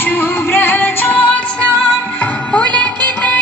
शुभ्र ज्योत्स्ना पुलकिते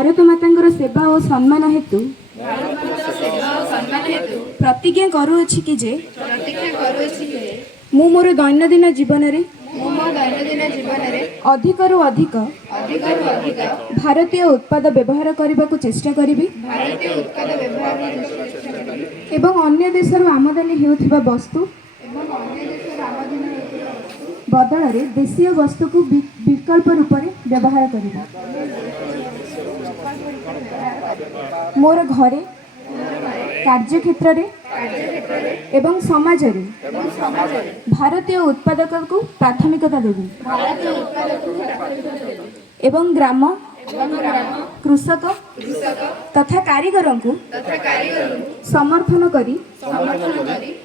भारत मातांकर सेवा और सम्मान हेतु प्रतिज्ञा करुअछि कि जे मु मोर दैनंदिन जीवन रे अधिक रु अधिक भारतीय उत्पाद व्यवहार करने को चेष्टा करी एवं अन्य देशर आमदानी हेउथिबा वस्तु बदल रे देशीय वस्तु को विकल्प रूप में व्यवहार करिबा। मोर घरे कार्यक्षेत्र एवं समाज रे भारतीय उत्पादक को प्राथमिकता देवी एवं ग्राम कृषक तथा कारीगर को समर्थन करी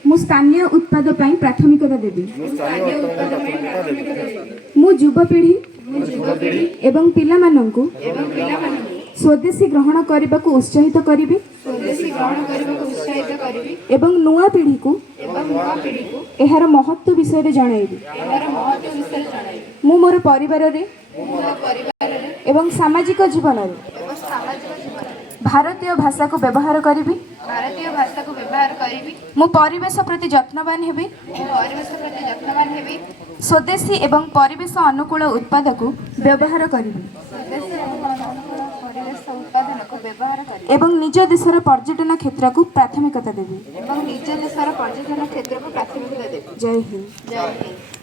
मु स्थानीय उत्पाद पई प्राथमिकता देवी। मु युवपीढ़ी एवं पिला माननकु स्वदेशी ग्रहण करने को उत्साहित करी एवं नुआ पीढ़ी को एहार महत्व विषय जनइबी। मु मोर परिवार रे एवं सामाजिक जीवन भारतीय भाषा को व्यवहार करी मु परिवेश प्रति जत्नवान हेबी स्वदेशी एवं परिवेश अनुकूल उत्पाद को व्यवहार करी एवं निज देशर पर्यटन क्षेत्र को प्राथमिकता देवी। जय हिंद। जय हिंद।